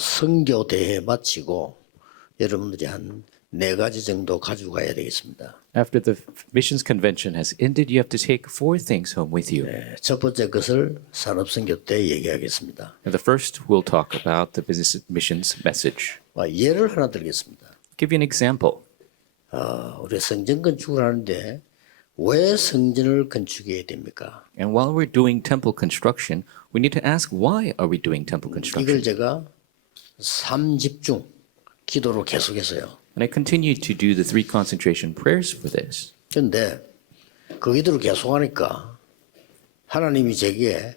선교 대회 마치고 여러분들이 한 4가지 정도 가지고 가야 되겠습니다. After the missions convention has ended, you have to take 4 things home with you. 첫 번째 것을 산업선교 때 얘기하겠습니다. And the first, we'll talk about the business missions message. 예를 하나 들겠습니다. I'll give you an example. 우리 성전 건축을 하는데 왜 성전을 건축해야 됩니까? And while we're doing temple construction, we need to ask, why are we doing temple construction? 이걸 제가 3집중 기도로 계속해서요. And I continue to do the 3 concentration prayers for this. 그런데 그 기도를 계속하니까 하나님이 제게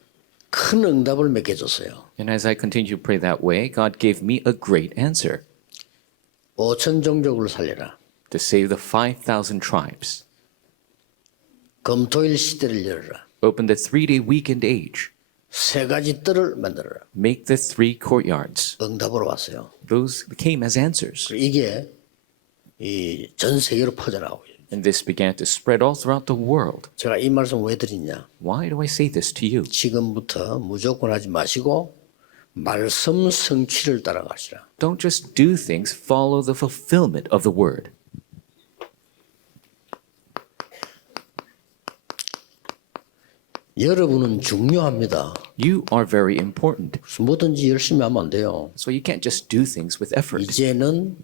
큰 응답을 맡겨줬어요. And as I continue to pray that way, God gave me a great answer. 5천 종족을 살려라. To save the 5,000 tribes. 금토일 시대를 열어라. Open the 3-day weekend age. 3가지 뜰을 만들어라. Make the 3 courtyards. 응답으로 왔어요. Those came as answers. 이게 전 세계로 퍼져나오고 있어요. And this began to spread all throughout the world. 제가 이 말씀 왜 드리냐? Why do I say this to you? 지금부터 무조건 하지 마시고 말씀 성취를 따라가시라. Don't just do things, follow the fulfillment of the word. 여러분은 중요합니다. You are very important. 뭐든지 열심히 하면 안 돼요. So you can't just do things with effort. 이제는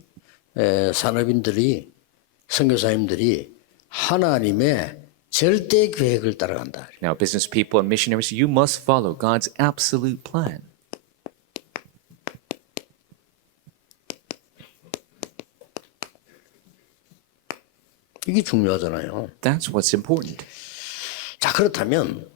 산업인들이 선교사님들이 하나님의 절대 계획을 따라간다. Now, business people and missionaries, you must follow God's absolute plan. 이게 중요하잖아요. That's what's important. 자, 그렇다면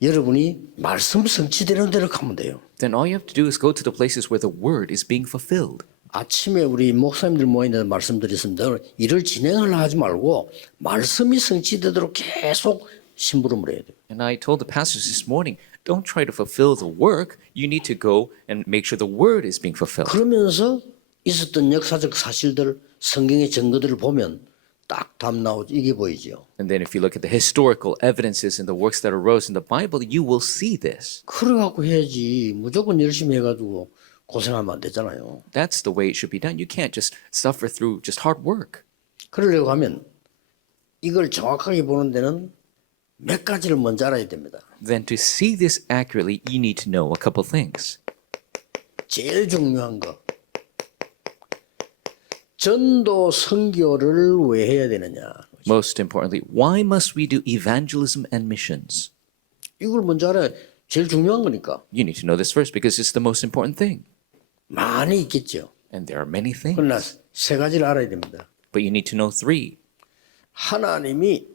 여러분이 말씀 성취되는 대로 가면 돼요. Then all you have to do is go to the places where the word is being fulfilled. 아침에 우리 목사님들 모이는 말씀드렸습니다. 일을 진행하려 하지 말고 말씀이 성취되도록 계속 심부름을 해야 돼요. And I told the pastors this morning, don't try to fulfill the work. You need to go and make sure the word is being fulfilled. 그러면서 있었던 역사적 사실들, 성경의 증거들을 보면 딱 답 나오죠. 이게 보이죠. And then if you look at the historical evidences and the works that arose in the Bible, you will see this. 그래갖고 해야지. 무조건 열심히 해가지고 고생하면 안 되잖아요. That's the way it should be done. You can't just suffer through just hard work. 그러려고 하면 이걸 정확하게 보는 데는 몇 가지를 먼저 알아야 됩니다. Then to see this accurately, you need to know a couple things. 제일 중요한 거. 전도 선교를 왜 해야 되느냐. Most importantly, why must we do evangelism and missions? 이걸 먼저 알아야 제일 중요한 거니까. You need to know this first because it's the most important thing. 많이 있겠죠. And there are many things. 그러나 3가지를 알아야 됩니다. But you need to know 3. 하나님이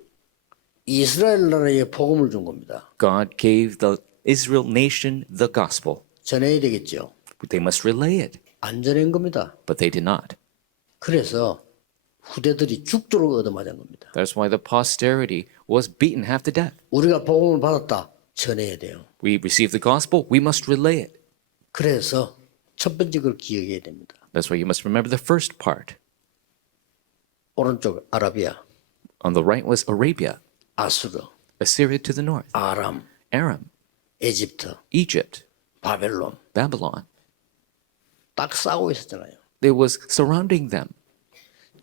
이스라엘 나라에 복음을 준 겁니다. God gave the Israel nation the gospel. 전해야 되겠죠. They must relay it. 안 전한 겁니다. But they did not. 그래서 후대들이 죽도록 얻어맞은 겁니다. That's why the posterity was beaten half to death. 우리가 복음을 받았다. 전해야 돼요. We received the gospel, we must relay it. 그래서 첫 번째 걸 기억해야 됩니다. That's why you must remember the first part. 오른쪽 아라비아, On the right was Arabia, 아수르, Assyria to the north, 아람, Aram, 에집트, Egypt, 바벨론 Babylon. 딱 싸우고 있었잖아요. It was surrounding them.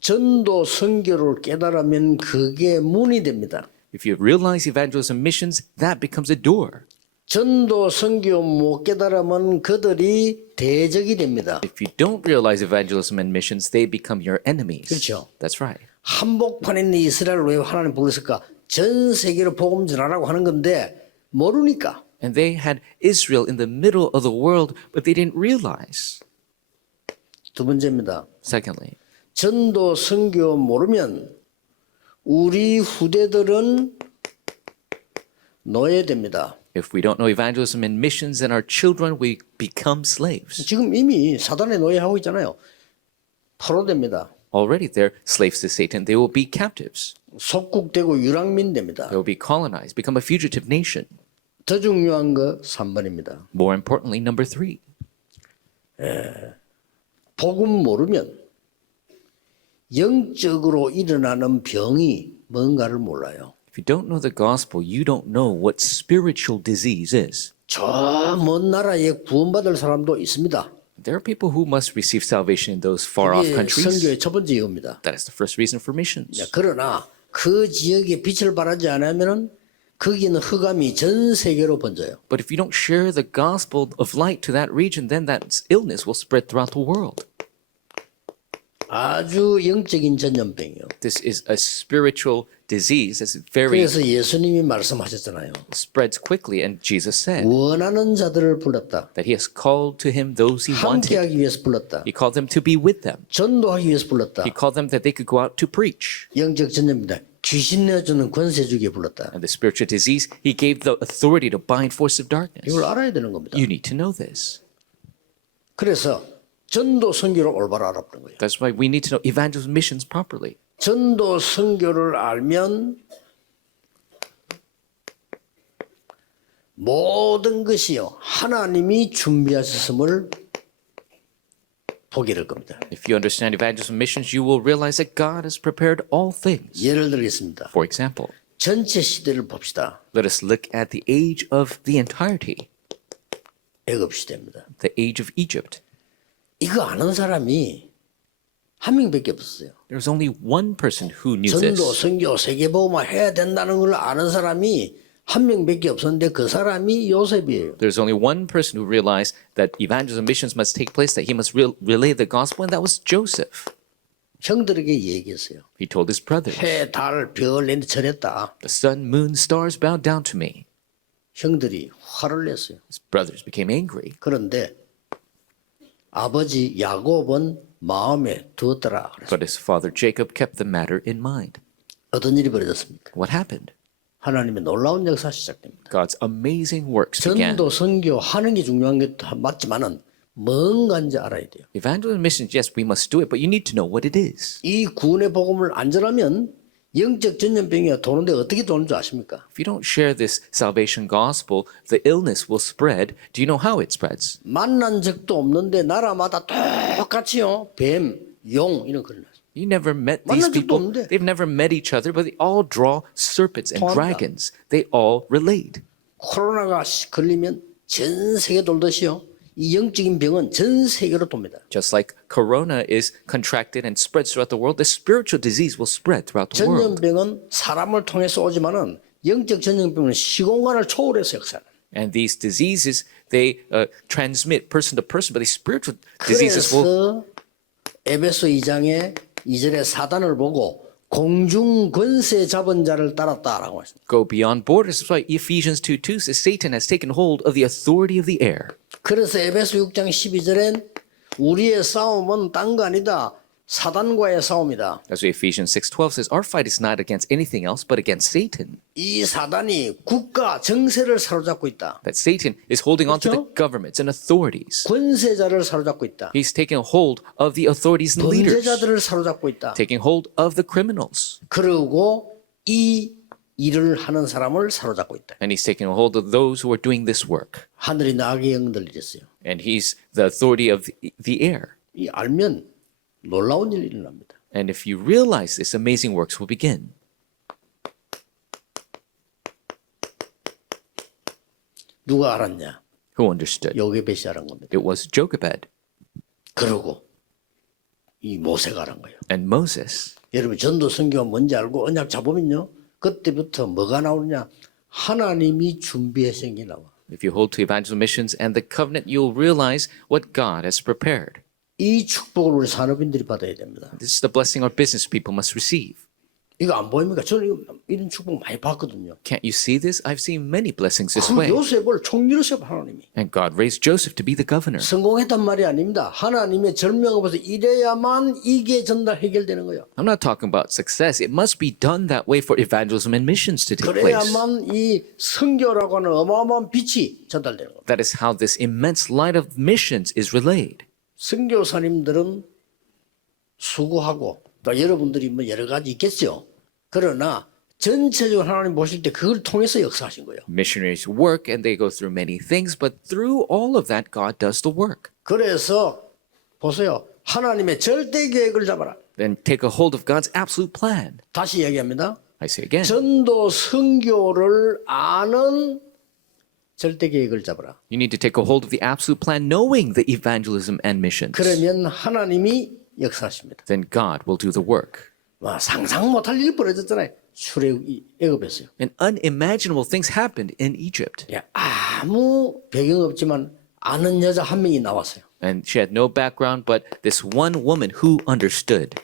전도 선교를 깨달으면 그게 문이 됩니다. If you realize evangelism missions, that becomes a door. 전도 선교 못 깨달으면 그들이 대적이 됩니다. If you don't realize evangelism and missions, they become your enemies. 그렇죠. That's right. 한복판에 있는 이스라엘을 왜 하나님 불렀을까? 전 세계로 복음 전하라고 하는 건데 모르니까. And they had Israel in the middle of the world, but they didn't realize. 두 번째입니다. Secondly, 전도 선교 모르면 우리 후대들은 노예됩니다. if we don't know evangelism and missions, then our children will become slaves. 지금 이미 사단의 노예하고 있잖아요. 포로됩니다. Already they're slaves to Satan. They will be captives. 속국되고 유랑민 됩니다. They will be colonized, become a fugitive nation. 더 중요한 거 3번입니다. More importantly, number 3. 복음 모르면 영적으로 일어나는 병이 뭔가를 몰라요. If you don't know the gospel, you don't know what spiritual disease is. 저 먼 나라에 구원받을 사람도 있습니다. There are people who must receive salvation in those far off 이게 countries. 선교의 첫 번째 이유입니다. That is the first reason for missions. 그러나 그 지역에 빛을 발하지 않으면은 거기는 흑암이 전 세계로 번져요. But if you don't share the gospel of light to that region, then that illness will spread throughout the world. 아주 영적인 전염병이요. This is a spiritual disease that's very 그래서 예수님이 말씀하셨잖아요. spreads quickly, and Jesus said 원하는 자들을 불렀다. that he has called to him those he wanted. 함께하기 위해서 불렀다. He called them to be with them. 전도하기 위해서 불렀다. He called them that they could go out to preach. 영적 전염입니다. 귀신 내주는 권세 주기에 불렀다. And the spiritual disease, he gave the authority to bind force of darkness. 이걸 알아야 되는 겁니다. You need to know this. 그래서 전도 선교를 올바로 알아보는 거예요. That's why we need to know evangelism missions properly. 전도 선교를 알면 모든 것이요 하나님이 준비하셨음을 보게 될 겁니다. If you understand evangelism missions, you will realize that God has prepared all things. 예를 들겠습니다. For example, 전체 시대를 봅시다. let us look at the age of the entirety, 애굽 시대입니다. the age of Egypt. 이거 아는 사람이 한 명밖에 없었어요. There was only one person who knew 전도, this. 선교, 세계보험을 해야 된다는 걸 아는 사람이 한 명밖에 없었는데 그 사람이 요셉이에요. There's only one person who realized that evangelism missions must take place, that he must relay the gospel, and that was Joseph. 형들에게 얘기했어요. He told his brothers, 해, 달, 별 내한테 절했다. the sun, moon, stars bowed down to me. 형들이 화를 냈어요. His brothers became angry. 그런데 아버지 야곱은 마음에 두었더라. 그래서 But his father Jacob kept the matter in mind. 어떤 일이 벌어졌습니까? What happened? 하나님의 놀라운 역사 시작됩니다. God's amazing works began. 전도 선교 하는 게 중요한 게 맞지만은 뭔가인지 알아야 돼요. Evangelism missions, yes, we must do it, but you need to know what it is. 이 구원의 복음을 안 전하면 영적 전염병이 도는데 어떻게 도는 줄 아십니까? If you don't share this salvation gospel, the illness will spread. Do you know how it spreads? 만난 적도 없는데 나라마다 똑같이요. 뱀, 용 이런 걸. You never met these 만난 적도 people. 없는데. They've never met each other, but they all draw serpents and 통한다. dragons. They all relate. 코로나가 걸리면 전 세계 돌듯이요. 이 영적인 병은 전 세계로 돕니다. Just like corona is contracted and spreads throughout the world, the spiritual disease will spread throughout the world. 전염병은 사람을 통해서 오지만은 영적 전염병은 시공간을 초월해서 역사는. And these diseases, they transmit person to person, but these spiritual diseases will. 그래서 에베소 2장에 2절에 사단을 보고 공중 권세 잡은 자를 따랐다라고 하십니다. Go beyond borders. That's why Ephesians 2:2 says Satan has taken hold of the authority of the air. 그래서 에베소 6장 12절엔 우리의 싸움은 딴 거 아니다. 사단과의 싸움이다. That's why Ephesians 6:12 says our fight is not against anything else but against Satan. 이 사단이 국가 정세를 사로잡고 있다. That Satan is holding on to the 그렇죠? governments and authorities. 권세자를 사로잡고 있다. He's taking hold of the authorities and leaders, 범죄자들을 사로잡고 있다. taking hold of the criminals. 그리고 이 일을 하는 사람을 사로잡고 있다. And he's taking hold of those who are doing this work. 하늘이 나게 영들 이랬어요. And he's the authority of the air. 이 알면 놀라운 일이 일어납니다. And if you realize this, amazing works will begin. 누가 알았냐? Who understood? 요게벳이 알은 겁니다. It was Jochebed 그러고 이 모세가 알은 거예요. and Moses. 여러분 전도 선교가 뭔지 알고 언약 잡으면요. 그때부터 뭐가 나오느냐? 하나님이 준비하신 게 나와. If you hold to evangelism missions and the covenant, you'll realize what God has prepared. 이 축복을 우리 산업인들이 받아야 됩니다. This is the blessing our business people must receive. 이거 안 보입니까? 저는 이런 축복 많이 봤거든요. Can't you see this? I've seen many blessings this 그 way. 요셉을 총리로 세워 하나님이. And God raised Joseph to be the governor. 성공했단 말이 아닙니다. 하나님의 절명을 봐서 이래야만 이게 전달 해결되는 거예요. I'm not talking about success. It must be done that way for evangelism and missions to take place. 그래야만 이 선교라고 하는 어마어마한 빛이 전달되는 겁니다. That is how this immense light of missions is relayed. 선교사님들은 수고하고 또 여러분들이 뭐 여러 가지 있겠죠. 그러나 전체적으로 하나님 보실 때 그걸 통해서 역사하신 거예요. Missionaries work and they go through many things, but through all of that, God does the work. 그래서 보세요. 하나님의 절대 계획을 잡아라. Then take a hold of God's absolute plan. 다시 얘기합니다. I say again, 전도 선교를 아는 절대 계획을 잡아라. You need to take a hold of the absolute plan, knowing the evangelism and missions. 그러면 하나님이 역사하십니다. Then God will do the work. 와, 상상 못할 일이 벌어졌잖아요. 애굽에서요. And unimaginable things happened in Egypt. 예, 아무 배경 없지만 아는 여자 한 명이 나왔어요. And she had no background, but this one woman who understood.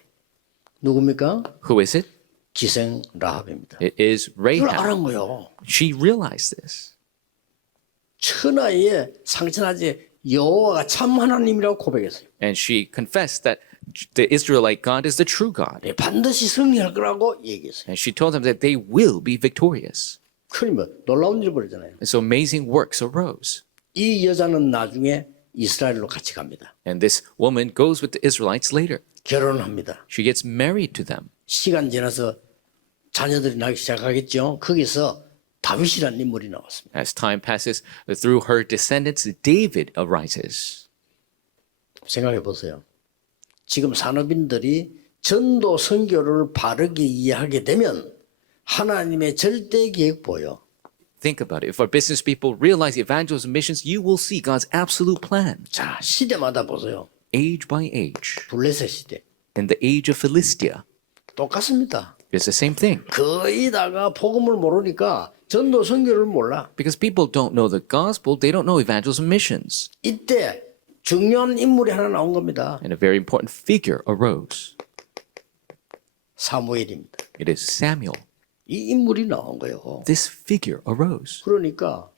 누굽니까? Who is it? 기생 라합입니다. It is 그걸 Rahab. 알은 거요. She realized this. 천하에 상천하지 여호와가 참 하나님이라고 고백했어요. And she confessed that the Israelite God is the true God. 네, 반드시 승리할 거라고 얘기했어요. And she told them that they will be victorious. 그러면 놀라운 일이 벌어졌잖아요. And so amazing works arose. 이 여자는 나중에 이스라엘로 같이 갑니다. And this woman goes with the Israelites later. 결혼합니다. She gets married to them. 시간 지나서 자녀들이 나기 시작하겠죠. 거기서 다윗이라는 인물이 나왔습니다. As time passes, through her descendants, David arises. 생각해 보세요. 지금 산업인들이 전도 선교를 바르게 이해하게 되면 하나님의 절대 계획 보여. Think about it. If our business people realize evangelism missions, you will see God's absolute plan. 자, 시대마다 보세요. Age by age. 블레셋 시대 In the age of Philistia, 똑같습니다. it's the same thing. 거의 다가 복음을 모르니까 전도 선교를 몰라. Because people don't know the gospel, they don't know evangelism missions. 이때 중요한 인물이 하나 나온 겁니다. And a very important figure arose. 사무엘입니다. It is Samuel. 이 인물이 나온 거예요. This figure arose. 그러니까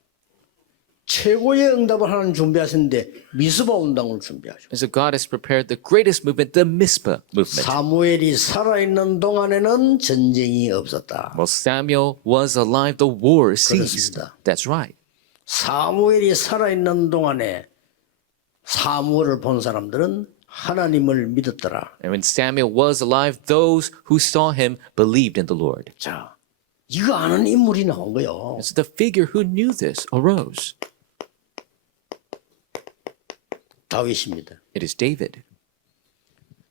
최고의 응답을 하나님 준비하셨는데 미스바 운동을 준비하죠. And so God has prepared the greatest movement, the Mizpah movement. 사무엘이 살아있는 동안에는 전쟁이 없었다. While Samuel was alive, the war ceased. 그렇습니다. That's right. 사무엘이 살아있는 동안에 사무엘을 본 사람들은 하나님을 믿었더라. And when Samuel was alive, those who saw him believed in the Lord. 자, 이거 아는 인물이 나온 거예요. And so the figure who knew this arose. 다윗입니다. It is David.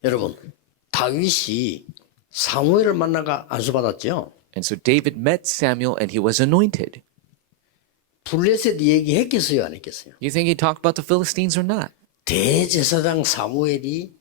여러분, 다윗이 사무엘을 만나가 안수받았죠. And so David met Samuel and he was anointed. 블레셋 얘기했겠어요, 안 했겠어요? You think he talked about the Philistines or not? 대제사장 사무엘이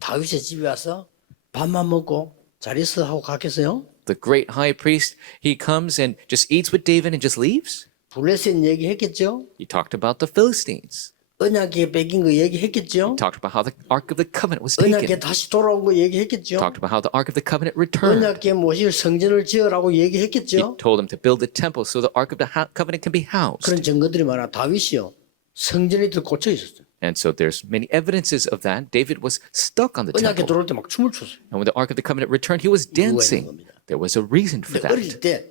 다윗의 집에 와서 밥만 먹고 잘 있어 하고 갔겠어요? The great high priest, he comes and just eats with David and just leaves? 블레셋 얘기했겠죠? He talked about the Philistines. 언약궤 뺏긴 거 얘기했겠죠? Talked about how the Ark of the Covenant was 언약궤 taken. 다시 돌아온 거 얘기했겠죠? Talked about how the Ark of the Covenant returned. 언약궤 모실 성전을 지으라고 He 얘기했겠죠? told him to build a temple so the Ark of the Covenant can be housed. 그런 증거들이 많아. 다윗이요. 성전에 꽂혀 있었어요. And so there's many evidences of that. David was stuck on the 언약궤 temple. 들어올 때 막 춤을 췄어요. And when the Ark of the Covenant returned, he was dancing. 겁니다. There was a reason for 근데 어릴 that. 때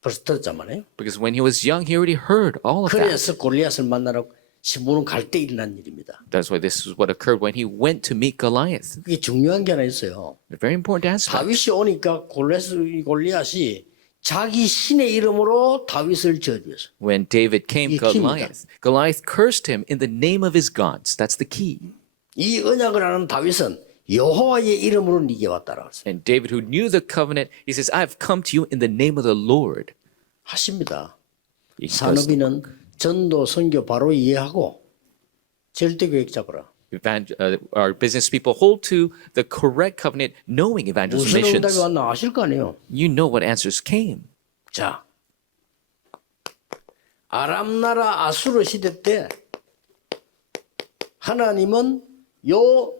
벌써 들었잖아요. Because when he was young, he already heard all of that. 그래서 골리앗을 만나러 시므론 갈 때 일어난 일입니다. That's why this is what occurred when he went to meet Goliath. 그게 중요한 게 하나 있어요. A very important aspect. 다윗이 오니까 골리앗이 자기 신의 이름으로 다윗을 저주했어요. When David came, 이게 킵니다. Goliath cursed him in the name of his gods. That's the key. 이 언약을 하는 다윗은 여호와의 이름으로 네게 왔다라 했어요. And David, who knew the covenant, he says, I have come to you in the name of the Lord. 하십니다. He does. 산업인은 전도 선교 바로 이해하고 절대 계획 잡아라. Our business people hold to the correct covenant, knowing evangelism 무슨 응답이 missions. 왔나 아실 거 아니에요. You know what answers came. 자, 아람 나라 아수르 시대 때 하나님은 요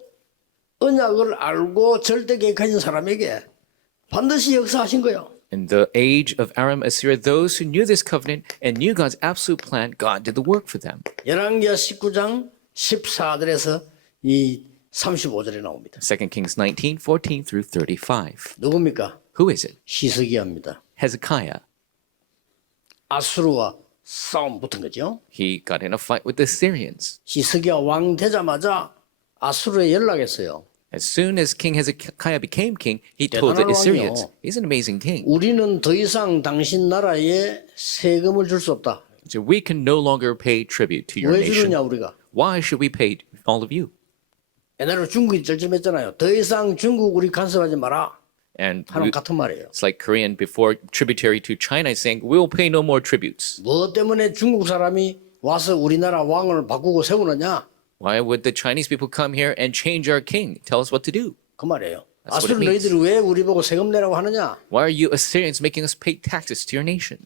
언약을 알고 절대 계획하신 사람에게 반드시 역사하신 거예요. In the age of Aram, Assyria, those who knew this covenant and knew God's absolute plan, God did the work for them. 열왕기하 19장 14절에서 이 35절에 나옵니다. 2 Kings 19, 14 through 35. 누굽니까? Who is it? 히스기야입니다. Hezekiah. 아수르와 싸움 붙은 거죠. He got in a fight with the Syrians. 히스기야 왕 되자마자 아수르에 연락했어요. As soon as King Hezekiah became king, he told the 대단한 Assyrians, 왕이요. he's an amazing king. 우리는 더 이상 당신 나라에 세금을 줄 수 없다. So we can no longer pay tribute to your 왜 nation. 주느냐 우리가? Why should we pay all of you? 옛날에 중국이 쩔쩔맸잖아요. 더 이상 중국 우리 간섭하지 마라. And 하나님 같은 말이에요. it's like Korean before tributary to China is saying, we'll pay no more tributes. 뭐 때문에 중국 사람이 와서 우리나라 왕을 바꾸고 세우느냐? Why would the Chinese people come here and change our king? Tell us what to do. 그 말이에요. That's what it 아수르 means. 너희들이 왜 우리 보고 세금 내라고 하느냐? Why are you Assyrians making us pay taxes to your nation?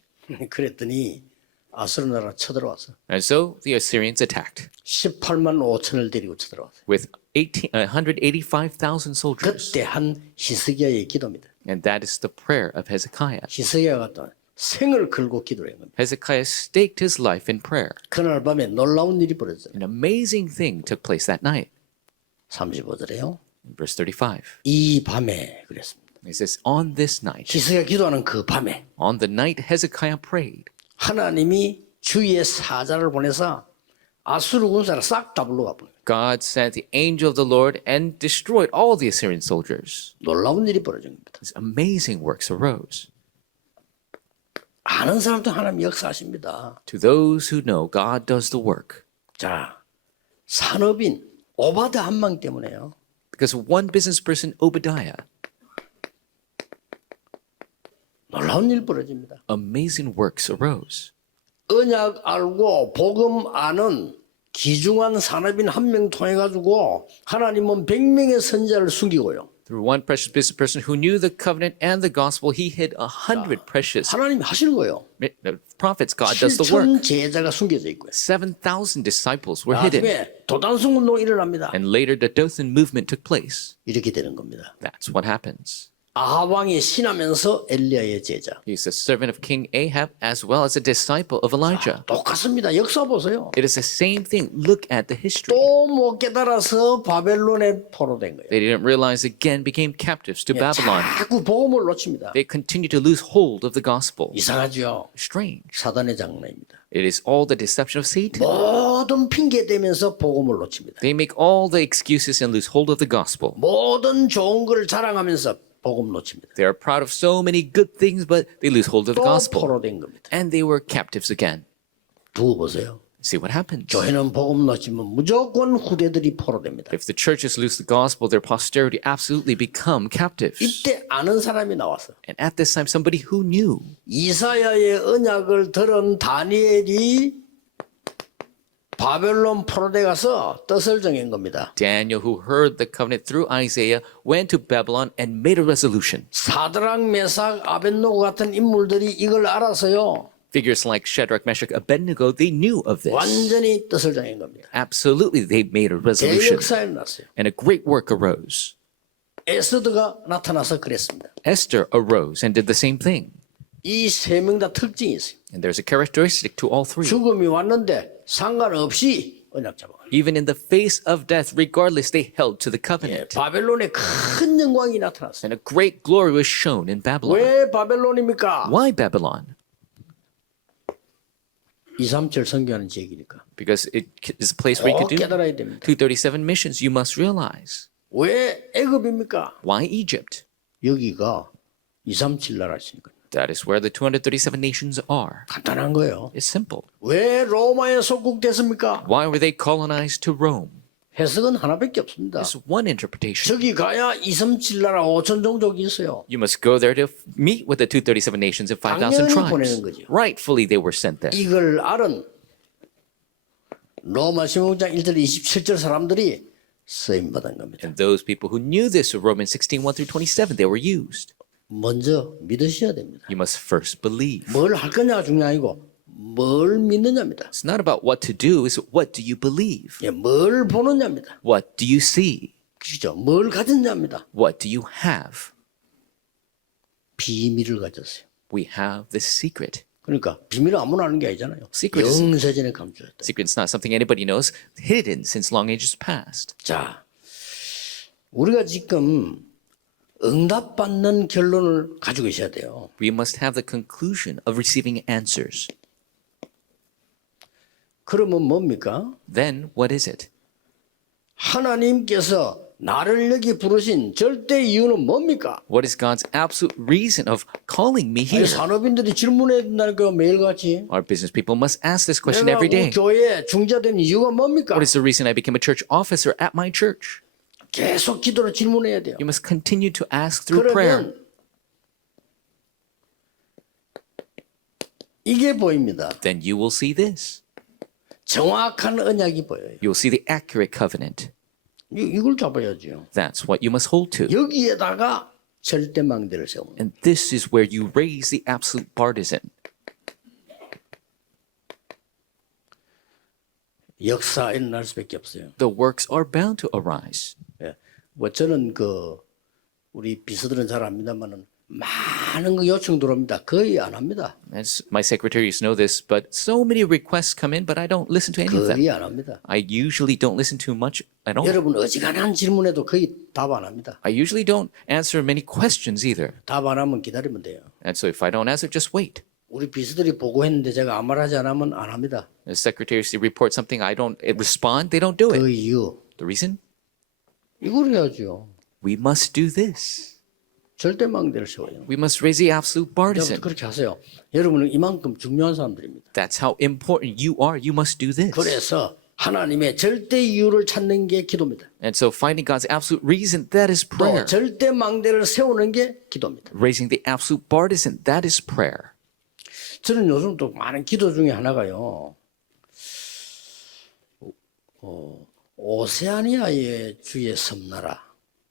그랬더니 아수르 나라 쳐들어와서 And so the Assyrians attacked 18만 5천을 데리고 쳐들어왔어요. with 185,000 soldiers. 그때 한 히스기야의 기도입니다. And that is the prayer of Hezekiah. 히스기야가 또 생을 걸고 기도를 한 겁니다. Hezekiah staked his life in prayer. 그날 밤에 놀라운 일이 벌어졌어요. An amazing thing took place that night. 35절에요. Verse 35. 이 밤에 그랬습니다. It says, on this night, 히스기야 기도하는 그 밤에 on the night Hezekiah prayed, 하나님이 주의 사자를 보내서 아수르 군사를 싹 다 불러가 버려요. God sent the angel of the Lord and destroyed all the Assyrian soldiers. 놀라운 일이 벌어진 겁니다. These amazing works arose. 아는 사람도 하나님 역사하십니다. To those who know, God does the work. 자, 산업인 오바드 한 명 때문에요. Because one business person, Obadiah, 놀라운 일 벌어집니다. amazing works arose. 언약 알고 복음 아는 기중한 산업인 한 명 통해 가지고 하나님은 100명의 선자를 숨기고요. Through one precious business person who knew the covenant and the gospel, he hid 100 precious 하나님이 하시는 거예요. prophets. God does the work. 7천 제자가 숨겨져 있고요. 7,000 disciples were hidden. 나중에 도단성 운동이 일어납니다. And later the Dothan movement took place. 이렇게 되는 겁니다. That's what happens. 아합 왕이 신하면서 엘리야의 제자. He's a servant of King Ahab as well as a disciple of Elijah. 똑같습니다. 역사 보세요. It is the same thing. Look at the history. 또 못 깨달아서 바벨론에 포로된 거예요. They didn't realize again became captives to Babylon. 자꾸 복음을 놓칩니다. They continue to lose hold of the gospel. 이상하죠. Strange. 사단의 장난입니다. It is all the deception of Satan. 모든 핑계 대면서 복음을 놓칩니다. They make all the excuses and lose hold of the gospel. 모든 좋은 걸 자랑하면서 복음 놓칩니다. They are proud of so many good things, but they lose hold of the 또 gospel. 포로된 겁니다. And they were captives again. 두고 보세요. See what happens. 교회는 복음 놓치면 무조건 후대들이 포로됩니다. If the churches lose the gospel, their posterity absolutely become captives. 이때 아는 사람이 나왔어. And at this time, somebody who knew 이사야의 언약을 들은 다니엘이 바벨론 포로돼 가서 뜻을 정한 겁니다. Daniel, who heard the covenant through Isaiah, went to Babylon and made a resolution. 사드락, 메삭, 아벳노고 같은 인물들이 이걸 알아서요. Figures like Shadrach, Meshach, Abednego, they knew of this. 완전히 뜻을 정한 겁니다. Absolutely, they made a resolution. 대역사에 났어요. And a great work arose. 에스더가 나타나서 그랬습니다. Esther arose and did the same thing. 이 세 명 다 특징이 있어요. And there's a characteristic to all three. 죽음이 왔는데 상관없이 언약 잡아. Even in the face of death, regardless, they held to the 예, covenant. 바벨론에 큰 영광이 나타났어요. And a great glory was shown in Babylon. 왜 바벨론입니까? Why Babylon? 237 선교하는 지역이니까. Because it is a place where you 꼭 could do 깨달아야 됩니다. 237 missions. You must realize. 왜 애굽입니까? Why Egypt? 여기가 237 나라시니까. That is where the 237 nations are. 간단한 거예요. It's simple. 왜 로마에 속국됐습니까? Why were they colonized to Rome? 해석은 하나밖에 없습니다. There's one interpretation. 저기 가야 237 나라 5천 종족이 있어요. You must go there to meet with the 237 nations and 5,000 당연히 보내는 tribes. 거죠. Rightfully, they were sent there. 이걸 알은 로마 16장 1절 27절 사람들이 쓰임 받은 겁니다. And those people who knew this, Romans 16, 1 through 27, they were used. 먼저 믿으셔야 됩니다. You must first believe. 뭘 할 거냐가 중요한 아니고 뭘 믿느냐입니다. It's not about what to do, it's what do you believe? 예, 뭘 보느냐입니다. What do you see? 그죠? 뭘 가졌냐입니다. What do you have? 비밀을 가졌어요. We have the secret. 그러니까 비밀을 아무나 아는 게 아니잖아요. Secret is- 영세전에 감추었다. Secret's not something anybody knows, hidden since long ages past. 자, 우리가 지금 응답받는 결론을 가지고 있어야 돼요. We must have the conclusion of receiving answers. 그러면 뭡니까? Then what is it? 하나님께서 나를 여기 부르신 절대 이유는 뭡니까? What is God's absolute reason of calling me 아니, here? 산업인들이 질문해야 된다니까 매일같이. Our business people must ask this question 내가 every 우리 day. 교회에 중자된 이유가 뭡니까? What is the reason I became a church officer at my church? 계속 기도로 질문해야 돼요. You must continue to ask through prayer. 그러면 이게 보입니다. Then you will see this. 정확한 언약이 보여요. You'll see the accurate covenant. 이걸 잡아야죠. That's what you must hold to. 여기에다가 절대 망대를 세우는. And this is where you raise the absolute partisan. 역사 일어날 수밖에 없어요. The works are bound to arise. 예. 뭐 저는 우리 비서들은 잘 압니다만은 많은 거 요청 들어옵니다. 거의 안 합니다. As my secretaries know this, but so many requests come in, but I don't listen to any of them. 거의 안 합니다. I usually don't listen to much at all. 여러분 어지간한 질문에도 거의 답 안 합니다. I usually don't answer many questions either. 답 안 하면 기다리면 돼요. And so if I don't answer, just wait. 우리 비서들이 보고했는데 제가 아무 말 하지 않으면 안 합니다. The secretaries report something, I don't respond, they don't do 그 it. 이유 The reason? 이걸 해야죠. We must do this. 절대 망대를 세워요. We must raise the absolute 여러분 partisan. 그렇게 하세요. 여러분은 이만큼 중요한 사람들입니다. That's how important you are. You must do this. 그래서 하나님의 절대 이유를 찾는 게 기도입니다. And so finding God's absolute reason, that is 또 prayer. 절대 망대를 세우는 게 기도입니다. Raising the absolute partisan, that is prayer. 저는 요즘 또 많은 기도 중에 하나가요. 오세아니아의 주의 섬나라.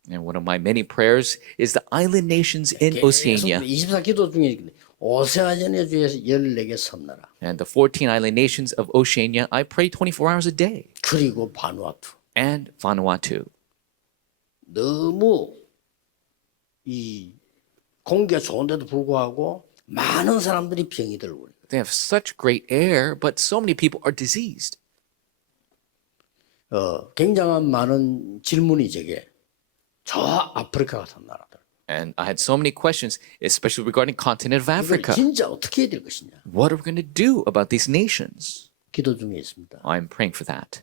And one of my many prayers is the island nations in Oceania 24기도 중에 오세아니아 주의 14개 섬나라. and the 14 island nations of Oceania. I pray 24 hours a day. 그리고 바누아투. And Vanuatu. 너무 이 공기가 좋은데도 불구하고 많은 사람들이 병이 들고 있어요. They have such great air, but so many people are diseased. 굉장한 많은 질문이 제게 저 아프리카 같은 나라들. And I had so many questions, especially regarding continent of 이걸 Africa. 진짜 어떻게 해야 될 것이냐. What are we going to do about these nations? 기도 중에 있습니다. I'm praying for that.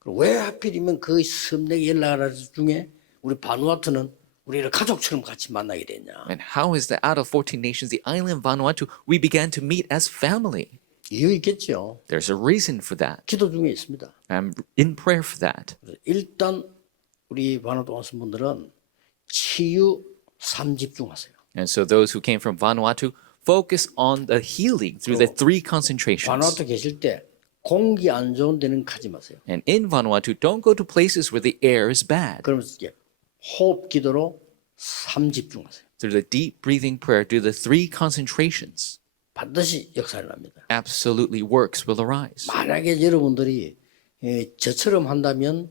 그리고 왜 하필이면 그 섬내기 연락하는 중에 우리 바누아투는 우리를 가족처럼 같이 만나게 됐냐. And how is that out of 14 nations, the island Vanuatu, we began to meet as family? 이유 있겠죠. There's a reason for that. 기도 중에 있습니다. I'm in prayer for that. 그래서 일단 우리 바누아투 오신 분들은 치유 3집중하세요. And so those who came from Vanuatu focus on the healing through the 3 concentrations. 바누아투 계실 때 공기 안 좋은 데는 가지 마세요. And in Vanuatu, don't go to places where the air is bad. 그러면서 이제 호흡 기도로 3집중하세요. Through the deep breathing prayer, do the 3 concentrations. 반드시 역사를 납니다. Absolutely works will arise. 만약에 여러분들이 저처럼 한다면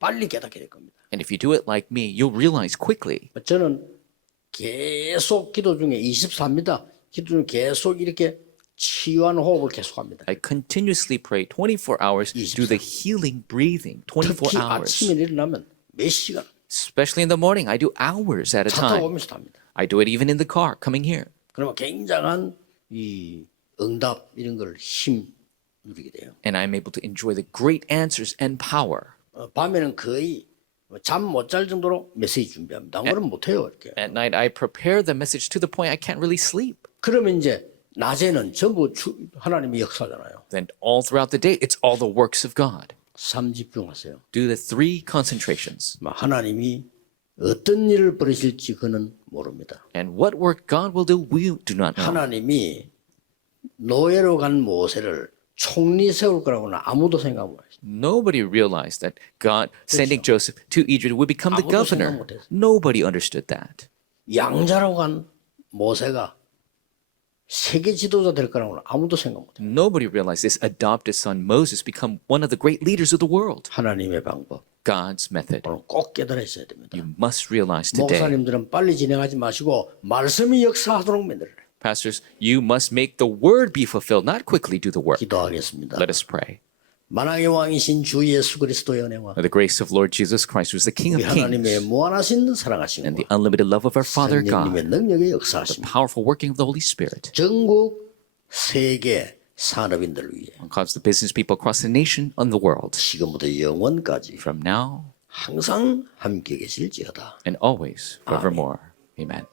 빨리 깨닫게 될 겁니다. And if you do it like me, you'll realize quickly. 저는 계속 기도 중에 24입니다. 기도 중에 계속 이렇게 치유하는 호흡을 계속합니다. I continuously pray 24 hours, do the healing breathing 24 특히 hours. 아침에 일어나면 몇 시간 Especially in the morning, I do hours at a 차 타고 time. 오면서 합니다. I do it even in the car coming here. 그러면 굉장한 이 응답 이런 걸 힘 누리게 돼요. And I'm able to enjoy the great answers and power. 밤에는 거의 잠 못 잘 정도로 메시지 준비합니다. 안 그러면 못해요 이렇게. At night, I prepare the message to the point I can't really sleep. 그러면 이제 낮에는 전부 하나님의 역사잖아요. Then all throughout the day, it's all the works of God. 3집중하세요. Do the 3 concentrations. 하나님이 어떤 일을 벌이실지 그는 모릅니다. And what work God will do, we do not know. 하나님이 노예로 간 모세를 총리 세울 거라고는 아무도 생각 못 했어요. Nobody realized that God sending Joseph to Egypt would become the 아무도 생각 governor. 못했어요. Nobody understood that. 양자로 간 모세가 세계 지도자 될 거라고는 아무도 생각 못 했어요. Nobody realized this adopted son Moses become one of the great leaders of the world. 하나님의 방법 God's method. 오늘 꼭 깨달으셔야 됩니다. You must realize today. 목사님들은 빨리 진행하지 마시고 말씀이 역사하도록 만들어라. Pastors, you must make the word be fulfilled, not quickly do the work. 기도하겠습니다. Let us pray. 만왕의 왕이신 주 예수 그리스도의 은혜와 May the grace of Lord Jesus Christ, who is the King 우리 of Kings, 하나님의 무한하신 and 사랑하심과 the unlimited love of our Father 성령님의 God, 능력의 the 역사하심 powerful working of the Holy Spirit, 전국 세계 산업인들을 위해 and cause the business people across the nation and the world, 지금부터 영원까지 from now 항상 함께 계실지어다. and always, forevermore. Amen.